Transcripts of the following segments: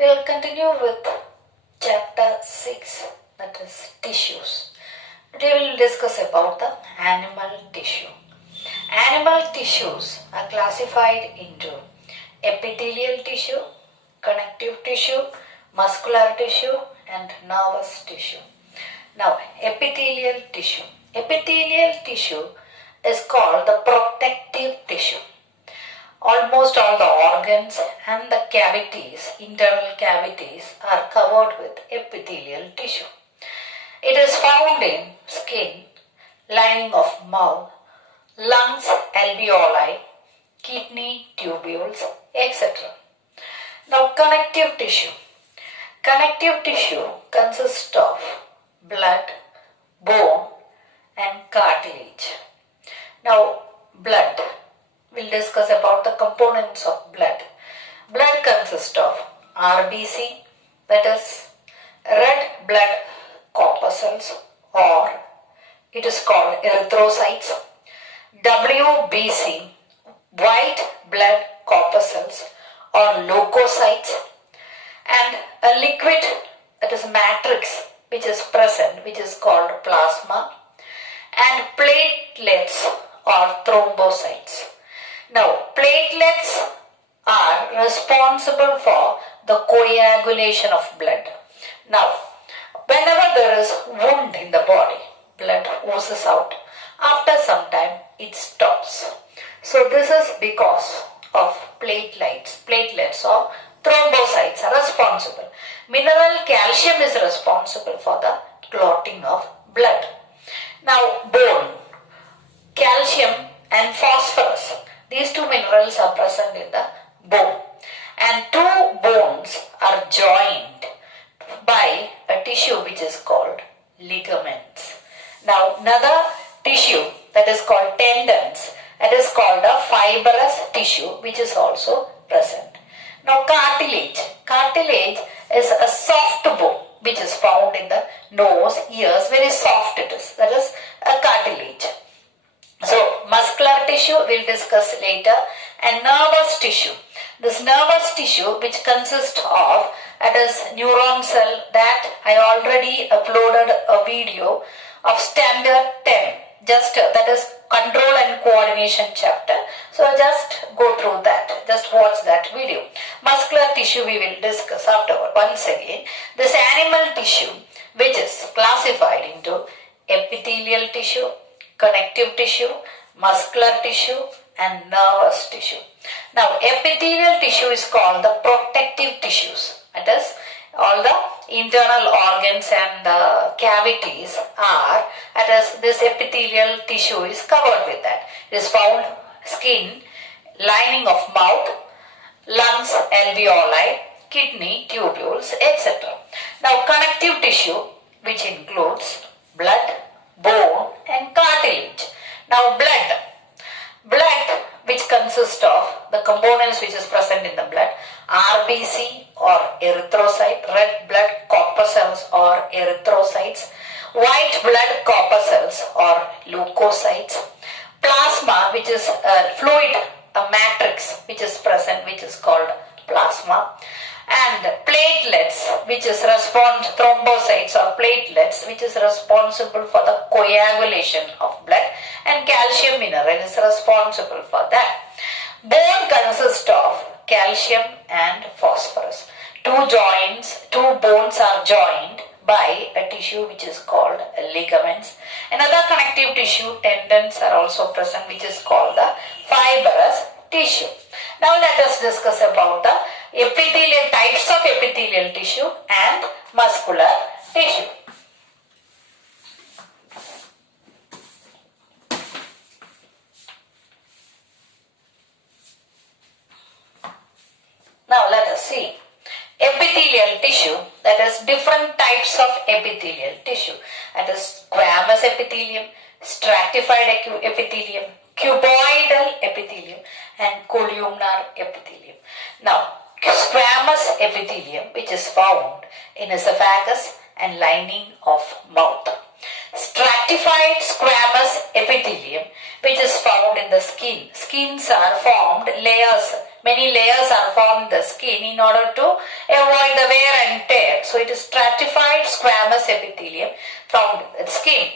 We'll continue with chapter 6, that is tissues. Today we will discuss about the animal tissue. Animal tissues are classified into epithelial tissue, connective tissue, muscular tissue and nervous tissue. Now, epithelial tissue. Epithelial tissue is called the protective tissue. Almost all the organs and the cavities, internal cavities, are covered with epithelial tissue. It is found in skin, lining of mouth, lungs, alveoli, kidney, tubules, etc. Now, connective tissue. Connective tissue consists of blood, bone and cartilage. Now, blood. We'll discuss about the components of blood. Blood consists of RBC, that is red blood corpuscles, or it is called erythrocytes, WBC, white blood corpuscles or leukocytes, and a liquid, that is matrix, which is present, which is called plasma, and platelets or thrombocytes. Now, platelets are responsible for the coagulation of blood. Now, whenever there is wound in the body, blood oozes out. After some time, it stops. So, this is because of platelets or thrombocytes are responsible. Mineral calcium is responsible for the clotting of blood. Now, bone, calcium and phosphorus. These two minerals are present in the bone, and two bones are joined by a tissue which is called ligaments. Now, another tissue that is called tendons, that is called a fibrous tissue which is also present. Now, cartilage. Cartilage is a soft bone which is found in the nose, ears, very soft it is. That is a cartilage. So, muscular tissue we will discuss later, and nervous tissue. This nervous tissue which consists of, that is neuron cell, that I already uploaded a video of standard 10, just that is control and coordination chapter. So, just go through that, just watch that video. Muscular tissue we will discuss afterward. Once again, this animal tissue which is classified into epithelial tissue, connective tissue, muscular tissue and nervous tissue. Now, epithelial tissue is called the protective tissues. That is, all the internal organs and cavities are, that is, this epithelial tissue is covered with that. It is found skin, lining of mouth, lungs, alveoli, kidney, tubules, etc. Now, connective tissue which includes blood, bone and cartilage. Now, blood which consists of the components which is present in the blood, RBC or erythrocyte, red blood corpuscles or erythrocytes, white blood corpuscles or leukocytes, plasma which is a fluid, a matrix which is present, which is called plasma, and platelets which is thrombocytes or platelets which is responsible for the coagulation of blood, and calcium mineral is responsible for that. Bone consists of calcium and phosphorus. Two bones are joined by a tissue which is called ligaments. Another connective tissue, tendons are also present, which is called the fibrous tissue. Now let us discuss about the types of epithelial tissue and muscular tissue. Now let us see. Epithelial tissue, that is different types of epithelial tissue. That is squamous epithelium, stratified epithelium, cuboidal epithelium and columnar epithelium. Now, squamous epithelium which is found in esophagus and lining of mouth. Stratified squamous epithelium which is found in the skin. Skins are formed layers Many layers are formed in the skin in order to avoid the wear and tear. So it is stratified squamous epithelium found in the skin.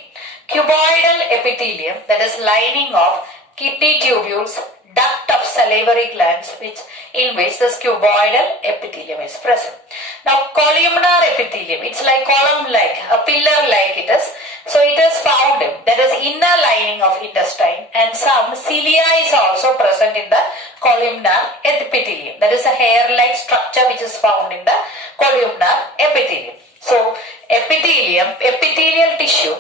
Cuboidal epithelium, that is lining of kidney tubules, duct of salivary glands, in which the cuboidal epithelium is present. Now columnar epithelium, it's like column-like, a pillar-like it is. So it is found in, that is inner lining of intestine, and some cilia is also present in the columnar epithelium. That is a hair-like structure which is found in the columnar epithelium. So epithelial tissue,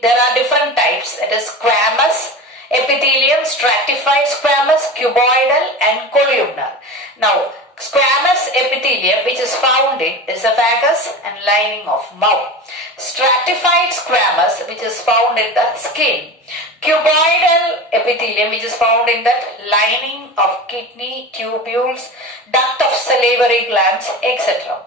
there are different types. It is squamous epithelium, stratified squamous, cuboidal and columnar. Now squamous epithelium, which is found in esophagus and lining of mouth. Stratified squamous, which is found in the skin. Cuboidal epithelium, which is found in that lining of kidney tubules, duct of salivary glands, etc.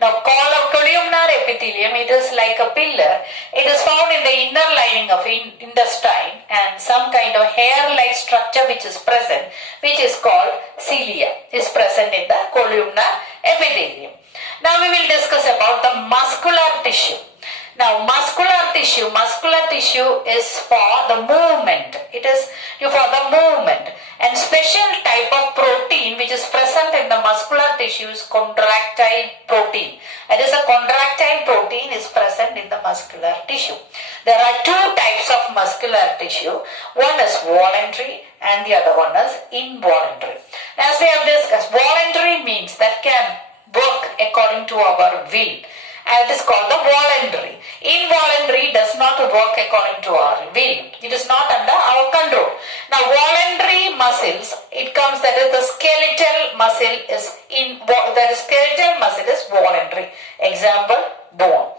Now columnar epithelium, it is like a pillar. It is found in the inner lining of intestine, and some kind of hair-like structure which is present, which is called cilia, is present in the columnar epithelium. Now we will discuss about the muscular tissue. Now muscular tissue is for the movement. It is for the movement, and special type of protein which is present in the muscular tissue is contractile protein. That is, a contractile protein is present in the muscular tissue. There are two types of muscular tissue. One is voluntary and the other one is involuntary. As we have discussed, voluntary means that can work according to our will. And it is called the voluntary. Involuntary does not work according to our will. It is not under our control. Now voluntary muscles, it comes that is the skeletal muscle is voluntary. Example, bone.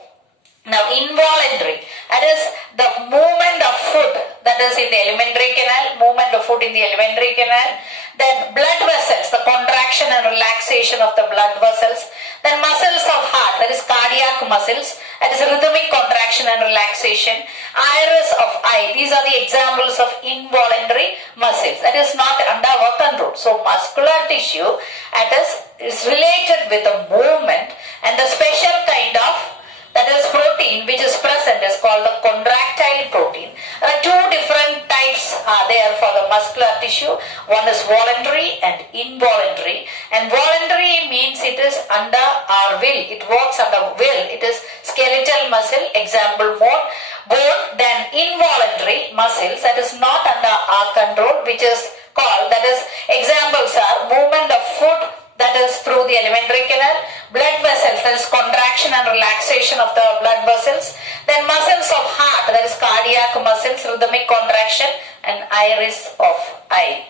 Now involuntary, that is the movement of food, that is in the alimentary canal, movement of food in the alimentary canal. Then blood vessels, the contraction and relaxation of the blood vessels. Then muscles of heart, that is cardiac muscles, that is rhythmic contraction and relaxation. Iris of eye, these are the examples of involuntary muscles. That is not under our control. So muscular tissue, is related with the movement, and the special kind of, that is protein which is present is called the contractile protein. Two different types are there for the muscular tissue. One is voluntary and involuntary. And voluntary means it is under our will. It works under will. It is skeletal muscle, example bone. Then involuntary muscles, that is not under our control, which is called, that is, examples are movement of food, that is through the alimentary canal, blood vessels, that is contraction and relaxation of the blood vessels, then muscles of heart, that is cardiac muscles, rhythmic contraction, and iris of eye.